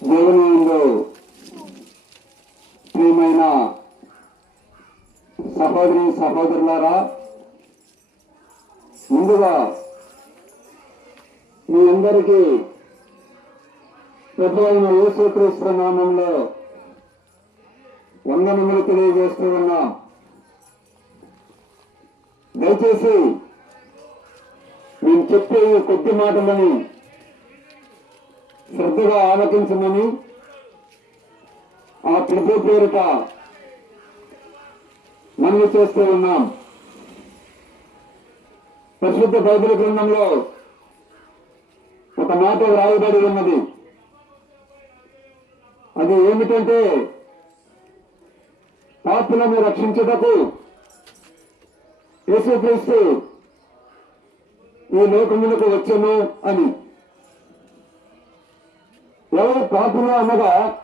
దేవుని ప్రియమైన సహోదరి సహోదరులారా ముందుగా మీ అందరికీ ప్రభు అయిన యేసుక్రీస్తు నామంలో వందనములు తెలియజేస్తూ ఉన్నాం. దయచేసి మేము చెప్పే ఈ కొద్ది మాటలని శ్రద్ధగా ఆలకించమని ఆ ప్రభు పేరిట మనవి చేస్తూ ఉన్నాం. పరిశుద్ధ బైబిల్ గ్రంథంలో ఒక మాట వ్రాయబడి ఉన్నది. అది ఏమిటంటే పాపులను రక్షించుటకు యేసుక్రీస్తు ఈ లోకములకు వచ్చను అని. ఎవరు పాపులు అనగా?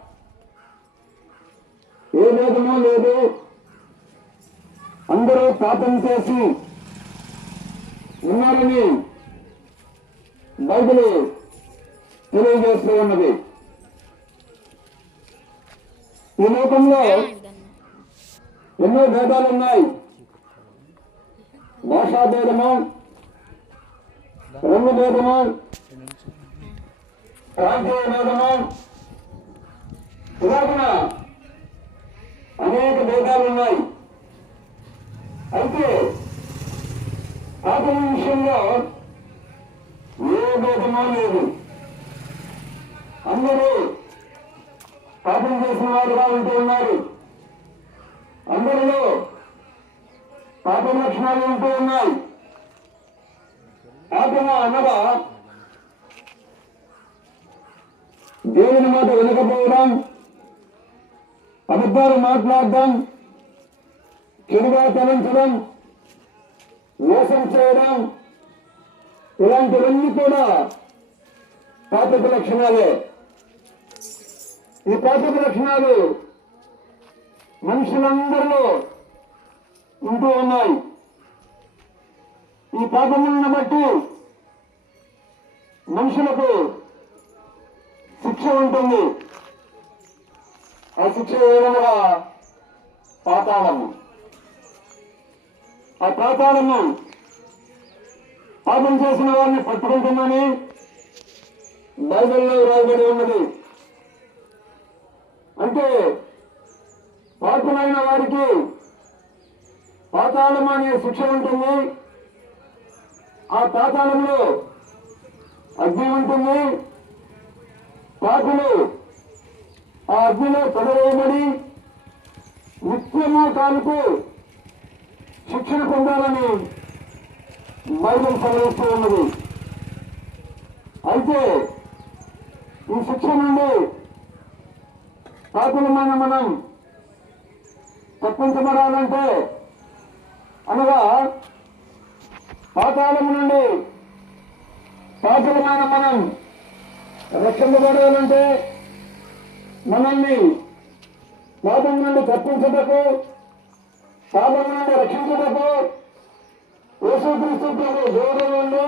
ఏ భేదమో లేదు. అందరూ పాపం చేసి ఉన్నారని బైబిల్ తెలియజేస్తూ ఉన్నది. ఈ లోకంలో ఎన్నో భేదాలు ఉన్నాయి. భాషా భేదము? రంగు భేదము? ప్రాంతీయ భేదము ఇలాగున అనేక భేదాలు ఉన్నాయి అయితే పాపం విషయంలో ఏ భేదమో లేదు. అందరూ పాపం చేసిన వారుగా ఉంటూ ఉన్నారు. అందరిలో పాప లక్షణాలు ఉంటూ ఉన్నాయి. ఆత్మ అనగా దేవుని మాట వినకపోవడం అబద్ధాలు మాట్లాడడం చెడుగా తలంచడం మోసం చేయడం ఇలాంటివన్నీ కూడా పాతక లక్షణాలే. ఈ పాతక లక్షణాలు మనుషులందరిలో ఉంటూ ఉన్నాయి. ఈ పాపములను బట్టి మనుషులకు శిక్ష ఉంటుంది ఆ శిక్ష ఏమనగా పాతాళము? ఆ పాతాళము పాపం చేసిన వారిని పట్టుకుంటుందని బైబిల్లో రాయబడి ఉన్నది. అంటే పాపమైన వారికి పాతాళం అనే శిక్ష ఉంటుంది. ఆ పాతాళంలో అగ్ని ఉంటుంది. కాకులు ఆ అగ్నిలో పడవేయబడి నిత్యము కాలుకు శిక్షణ పొందాలని బైబిల్ సెలవిస్తూ ఉన్నది. అయితే ఈ శిక్ష నుండి కాకులమైన మనం తప్పించబడాలంటే అనగా పాతాళము నుండి పాపులమైన మనం రక్షింపబడాలంటే మనల్ని పాపం నుండి తప్పించటకు పాపం నుండి రక్షించటకు యేసుక్రీస్తు ప్రభు దేవుడు నుండి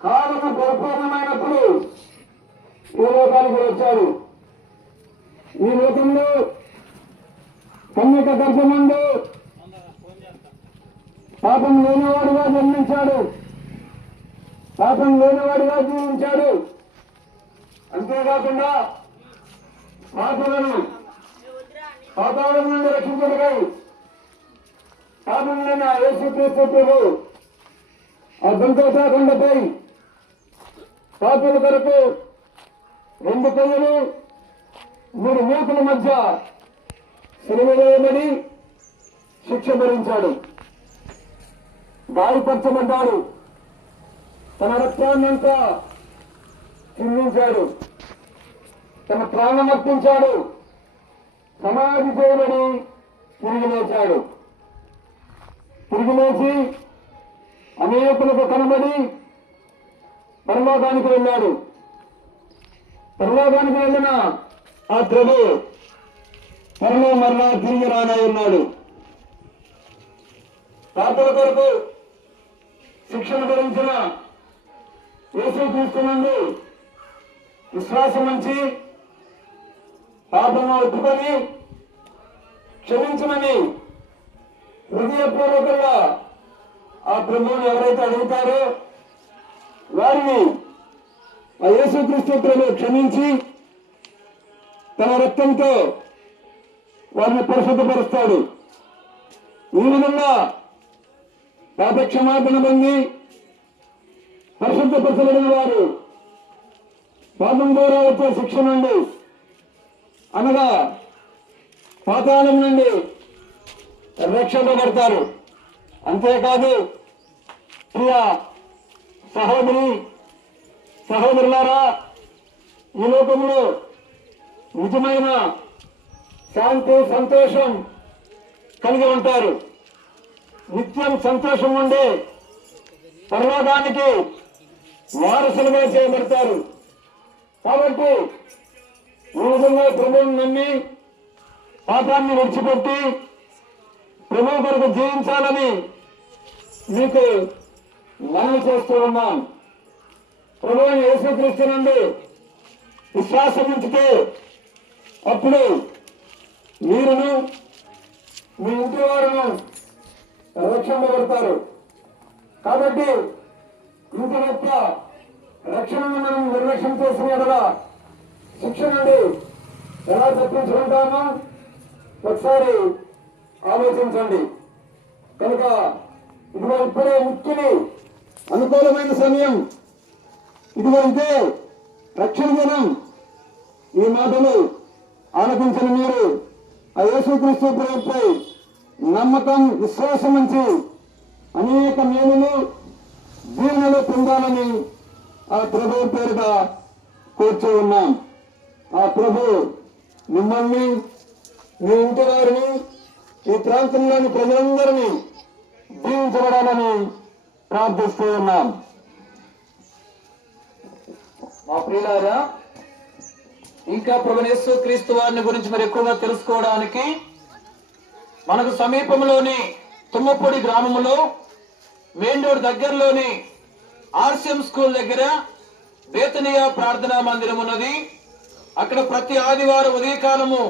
కాలము పరిపూర్ణమైనప్పుడు ఈ లోకానికి వచ్చారు ఈ లోకంలో కన్యక గర్భమందు పాపం లేనివాడుగా జన్మించాడు. పాపం లేనివాడుగా జీవించాడు. అంతేకాకుండా పాపలను పాపాల నుండి రక్షించడకై పాపం లేని ఆ యేసుక్రీస్తు ప్రభు ఆ కొరకు రెండు కళ్ళు మూడు మూకుల మధ్య సిలువవేయబడి శిక్ష భరించాడు. గాయపరచబడ్డాడు తన రక్తాన్నంతా చిందించాడు తన ప్రాణం అర్పించాడు. సమాధి చేయబడి తిరిగి లేచాడు. తిరిగి లేచి అనేకులకు కనబడి పరలోకానికి వెళ్ళాడు. పరలోకానికి వెళ్ళిన ఆ ప్రభు త్వరలో మరణ తిరిగి రానై ఉన్నాడు. పాపల కొరకు శిక్షణ భరించిన యేసు క్రీస్తునందు విశ్వాసం ఉంచి పాపను ఒప్పుకొని క్షమించమని హృదయపూర్వకంగా ఆ బ్రహ్మను ఎవరైతే అడుగుతారో వారిని ఆ యేసుక్రీస్తు ప్రభు క్షమించి తన రక్తంతో వారిని పరిశుద్ధపరుస్తాడు. ఈ విధంగా పాప క్షమాపణ పొంది పరిశుద్ధపరచబడిన వారు పాపం ద్వారా వచ్చే శిక్ష నుండి అనగా పాతాళం నుండి రక్షింపబడతారు. అంతేకాదు ప్రియ సహోదరి సహోదరులారా ఈ లోకంలో నిజమైన శాంతి సంతోషం కలిగి ఉంటారు. నిత్యం సంతోషం ఉండి పరలోకానికి వారసులుగా చేయబడతారు. కాబట్టి ఈ విధంగా ప్రభువుని నమ్మి పాపాన్ని విడిచిపెట్టి ప్రభు కొరకు జీవించాలని మీకు మనవి చేస్తూ ఉన్నాం. ప్రభు యేసుక్రీస్తు నుండి విశ్వాసం ఉంచితే అప్పుడు మీరును మీ ఇంటి వారును పెడతారు కాబట్టి ఇంత యొక్క రక్షణను మనం నిర్లక్ష్యం చేసిన ఎడల శిక్ష నుండి ఎలా తప్పించుకుంటామో ఒకసారి ఆలోచించండి. కనుక ఇదిగో ఇప్పుడే ముఖ్యుని అనుకూలమైన సమయం. ఇదిగో ఇదే రక్షణ దినం. ఈ మాటలు ఆలపించిన మీరు ఆ యేసుక్రీస్తు ప్రభుపై నమ్మకం విశ్వాసం ఉంచి అనేక మేలులు దీవెనలు పొందాలని ఆ ప్రభు పేరిట కూర్చో ఉన్నాం. ఆ ప్రభు మిమ్మల్ని మీ ఇంటి వారిని ఈ ప్రాంతంలోని ప్రజలందరినీ దీవించబడాలని ప్రార్థిస్తూ ఉన్నాం. మా ప్రియులారా ఇంకా ప్రభునేశ్వర క్రీస్తు వారిని గురించి మరి ఎక్కువగా తెలుసుకోవడానికి మనకు సమీపంలోని తుమ్మపొడి గ్రామంలో మెయిన్ రోడ్ దగ్గరలోని ఆర్సిఎం స్కూల్ దగ్గర వేతనీయ ప్రార్థనా మందిరం ఉన్నది. అక్కడ ప్రతి ఆదివారం ఉదయకాలము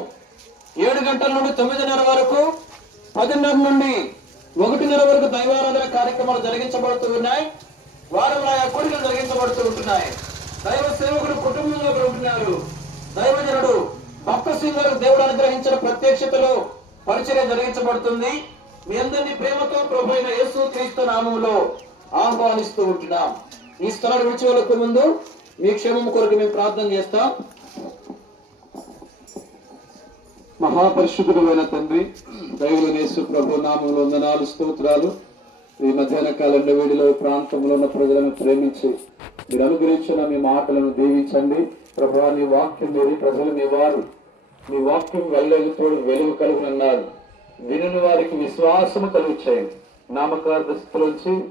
ఏడు గంటల నుండి తొమ్మిదిన్నర వరకు పదిన్నర నుండి ఒకటిన్నర వరకు దైవారాధన కార్యక్రమాలు జరిగించబడుతూ ఉన్నాయి. వారం ఆయా కోరికలు జరిగించబడుతూ ఉంటున్నాయి. దైవ సేవకుడు కుటుంబంలో ఉంటున్నారు. దైవజనుడు భక్త సింగులకు దేవుడు అనుగ్రహించిన ప్రత్యక్షతలో పరిచయం జరిగించబడుతుంది. మీ అందరినీ ప్రేమతో ప్రభు అయిన యేసు క్రీస్తు నామంలో ఆహ్వానిస్తూ ఉంటున్నాం. ఈ స్థలాన్ని విడిచి ముందు మీ క్షేమం కొరకు మేము ప్రార్థన చేస్తాం. మహాపరిశుద్ధుడైన తండ్రి దైవులనేసు ప్రభు నామంలో వందనాలు స్తోత్రాలు. ఈ మధ్యాహ్న కాలంలో వీడిలో ప్రాంతంలో ఉన్న ప్రజలను ప్రేమించి మీరు అనుగ్రహించిన మీ మాటలను దీవించండి. ప్రభు నీ వాక్యం మీరు ప్రజలు మీ వారు మీ వాక్యం వెళ్ళగుతో వెలుగు కలుగునన్నారు. వినుని వారికి విశ్వాసము కలుగు చేయండి నామకార్థ స్థితిలోంచి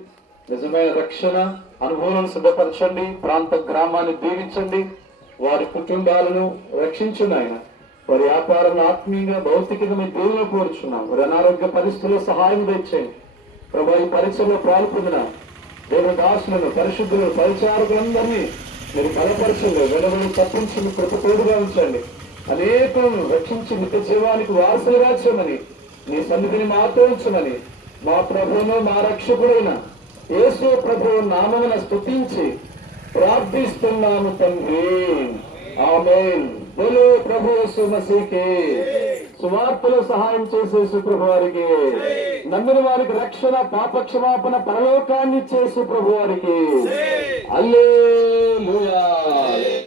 నిజమైన రక్షణ అనుభవాలను సిద్ధపరచండి ప్రాంత గ్రామాన్ని దీవించండి వారి కుటుంబాలను రక్షించండి ఆయన. వారి వ్యాపారాలను ఆత్మీయంగా భౌతికంగా మీ దేవుని కోరుచున్నాం. వారి అనారోగ్య పరిస్థితుల్లో సహాయం తెచ్చేయండి ప్రభా ఈ పరిచయంలో పాల్పొందిన దేవుని దాసులను పరిశుద్ధులను పరిచారకులందరినీ మీరు బలపరచండి వెలువని తప్పించి మీ కృప తోడుగా ఉంచండి. అనేకులను రక్షించి నిత్య జీవానికి వారసులుగా చేయమని నీ సన్నిధిని మాతో ఉంచమని మా ప్రభువును మా రక్షకుడైన యేసు ప్రభు నామమున స్తుతించి ప్రార్థిస్తున్నాము తండ్రి. ఆమేన్. బోలో ప్రభు యేసు మసీకి సువార్తలో సహాయం చేసే సుప్రభు వారికి. నమ్మిన వారికి రక్షణ పాప క్షమాపణ పరలోకాన్ని చేసే ప్రభు వారికి. అల్లే